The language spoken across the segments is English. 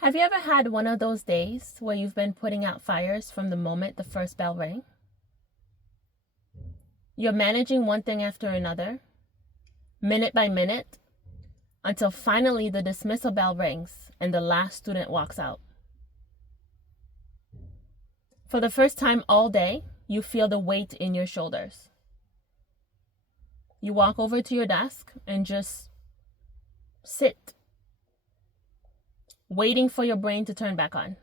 Have you ever had one of those days where you've been putting out fires from the moment the first bell rang? You're managing one thing after another, minute by minute, until finally the dismissal bell rings and the last student walks out. For the first time all day, you feel the weight in your shoulders. You walk over to your desk and just sit, waiting for your brain to turn back on.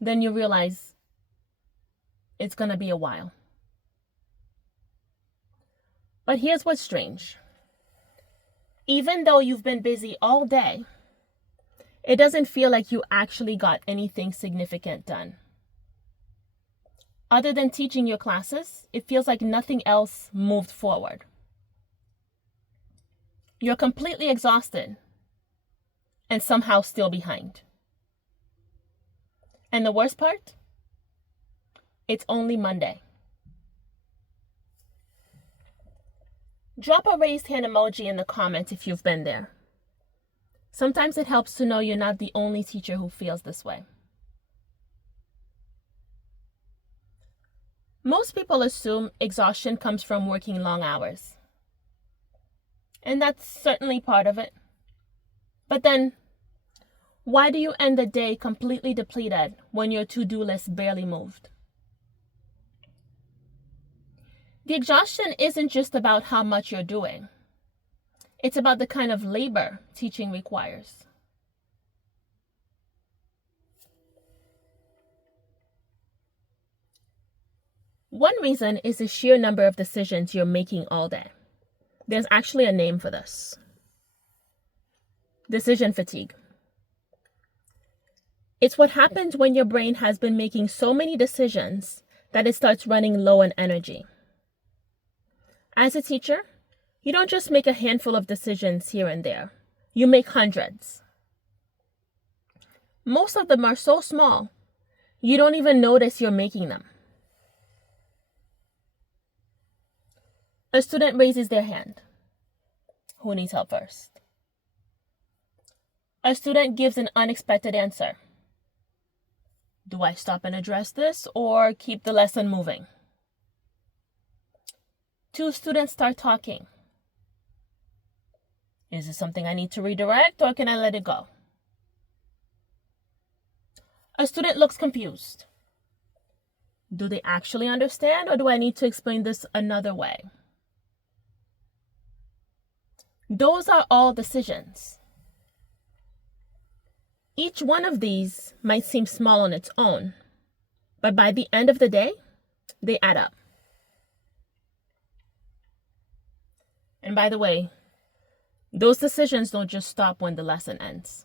Then you realize it's going to be a while. But here's what's strange. Even though you've been busy all day, it doesn't feel like you actually got anything significant done. Other than teaching your classes, it feels like nothing else moved forward. You're completely exhausted and somehow still behind. And the worst part? It's only Monday. Drop a raised hand emoji in the comments if you've been there. Sometimes it helps to know you're not the only teacher who feels this way. Most people assume exhaustion comes from working long hours. And that's certainly part of it. But then, why do you end the day completely depleted when your to-do list barely moved? The exhaustion isn't just about how much you're doing. It's about the kind of labor teaching requires. One reason is the sheer number of decisions you're making all day. There's actually a name for this. Decision fatigue. It's what happens when your brain has been making so many decisions that it starts running low on energy. As a teacher, you don't just make a handful of decisions here and there. You make hundreds. Most of them are so small, you don't even notice you're making them. A student raises their hand. Who needs help first? A student gives an unexpected answer. Do I stop and address this or keep the lesson moving? Two students start talking. Is this something I need to redirect or can I let it go? A student looks confused. Do they actually understand or do I need to explain this another way? Those are all decisions. Each one of these might seem small on its own, but by the end of the day, they add up. And by the way, those decisions don't just stop when the lesson ends.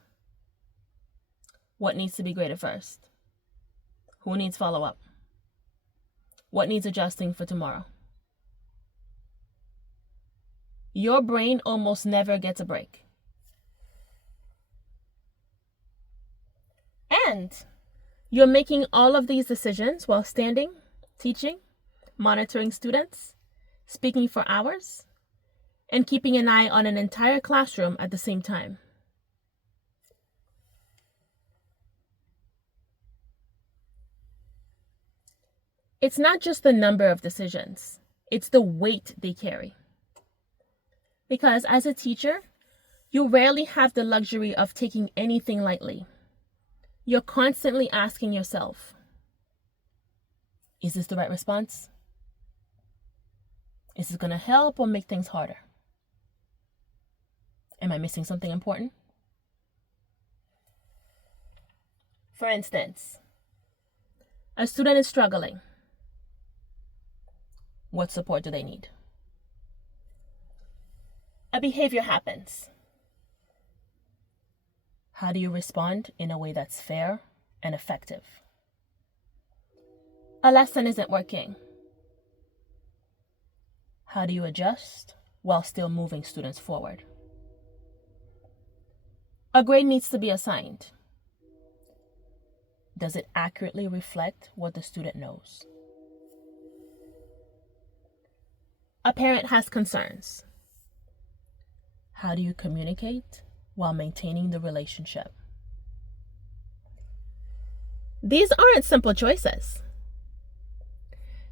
What needs to be graded first? Who needs follow-up? What needs adjusting for tomorrow? Your brain almost never gets a break. And you're making all of these decisions while standing, teaching, monitoring students, speaking for hours, and keeping an eye on an entire classroom at the same time. It's not just the number of decisions, it's the weight they carry. Because as a teacher, you rarely have the luxury of taking anything lightly. You're constantly asking yourself, is this the right response? Is this going to help or make things harder? Am I missing something important? For instance, a student is struggling. What support do they need? A behavior happens. How do you respond in a way that's fair and effective? A lesson isn't working. How do you adjust while still moving students forward? A grade needs to be assigned. Does it accurately reflect what the student knows? A parent has concerns. How do you communicate while maintaining the relationship. These aren't simple choices.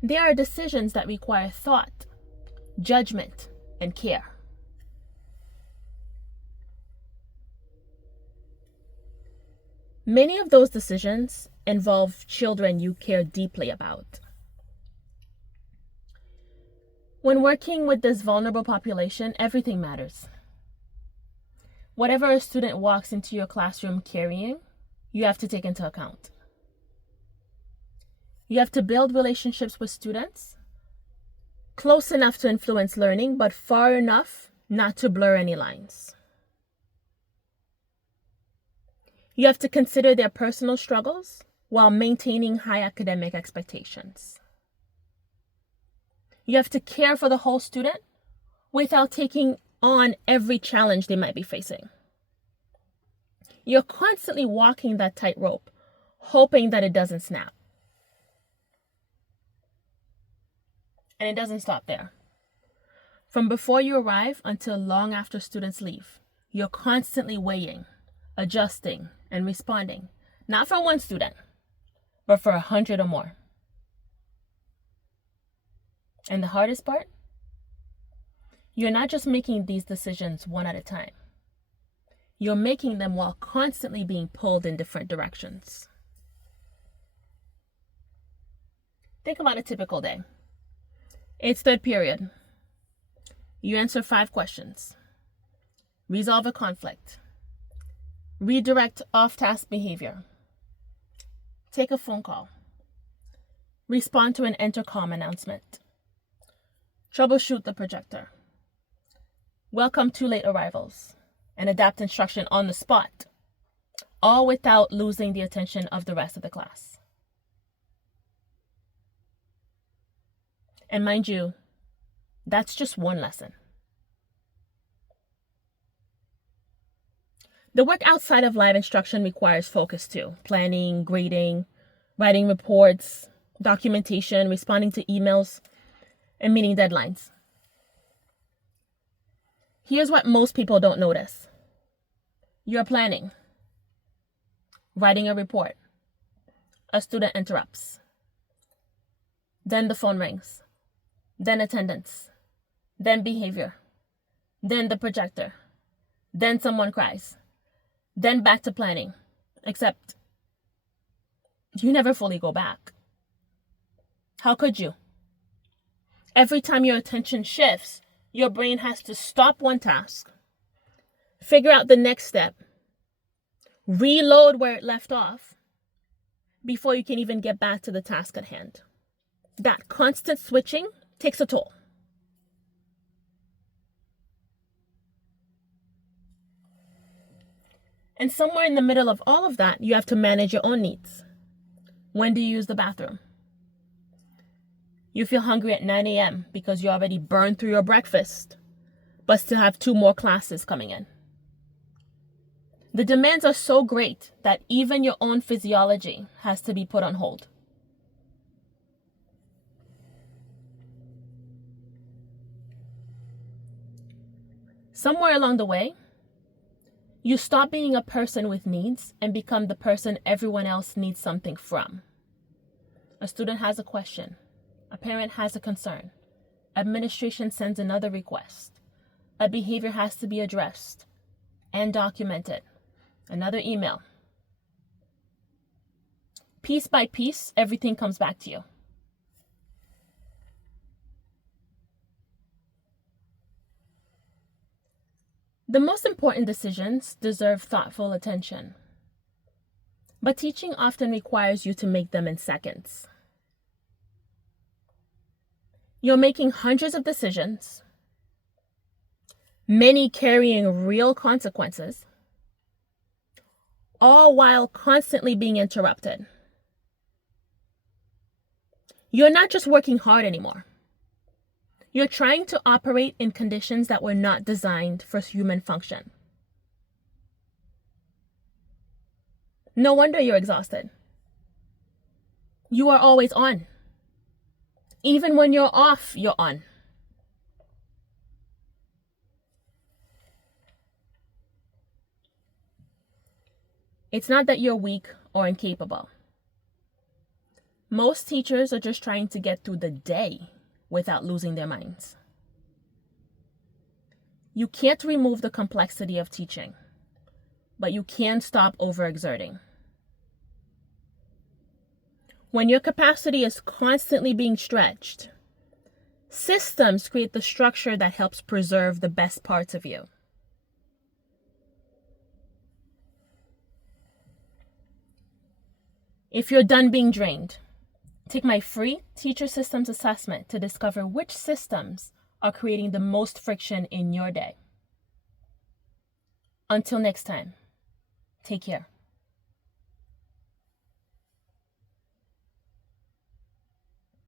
They are decisions that require thought, judgment, and care. Many of those decisions involve children you care deeply about. When working with this vulnerable population, everything matters. Whatever a student walks into your classroom carrying, you have to take into account. You have to build relationships with students close enough to influence learning, but far enough not to blur any lines. You have to consider their personal struggles while maintaining high academic expectations. You have to care for the whole student without taking on every challenge they might be facing. You're constantly walking that tightrope, hoping that it doesn't snap. And it doesn't stop there. From before you arrive until long after students leave, you're constantly weighing, adjusting, and responding, not for one student, but for 100 or more. And the hardest part? You're not just making these decisions one at a time. You're making them while constantly being pulled in different directions. Think about a typical day. It's third period. You answer 5 questions. Resolve a conflict. Redirect off-task behavior. Take a phone call. Respond to an intercom announcement. Troubleshoot the projector. Welcome 2 late arrivals. And adapt instruction on the spot. All without losing the attention of the rest of the class. And mind you, that's just one lesson. The work outside of live instruction requires focus too. Planning, grading, writing reports, documentation, responding to emails, and meeting deadlines. Here's what most people don't notice. You're planning, writing a report. A student interrupts. Then the phone rings. Then attendance. Then behavior. Then the projector. Then someone cries. Then back to planning. Except you never fully go back. How could you? Every time your attention shifts, your brain has to stop one task, figure out the next step, reload where it left off before you can even get back to the task at hand. That constant switching takes a toll. And somewhere in the middle of all of that, you have to manage your own needs. When do you use the bathroom? You feel hungry at 9 a.m. because you already burned through your breakfast, but still have 2 more classes coming in. The demands are so great that even your own physiology has to be put on hold. Somewhere along the way, you stop being a person with needs and become the person everyone else needs something from. A student has a question. A parent has a concern. Administration sends another request. A behavior has to be addressed and documented. Another email. Piece by piece, everything comes back to you. The most important decisions deserve thoughtful attention, but teaching often requires you to make them in seconds. You're making hundreds of decisions, many carrying real consequences, all while constantly being interrupted. You're not just working hard anymore. You're trying to operate in conditions that were not designed for human function. No wonder you're exhausted. You are always on. Even when you're off, you're on. It's not that you're weak or incapable. Most teachers are just trying to get through the day without losing their minds. You can't remove the complexity of teaching, but you can stop overexerting. When your capacity is constantly being stretched, systems create the structure that helps preserve the best parts of you. If you're done being drained, take my free Teacher Systems Assessment to discover which systems are creating the most friction in your day. Until next time, take care.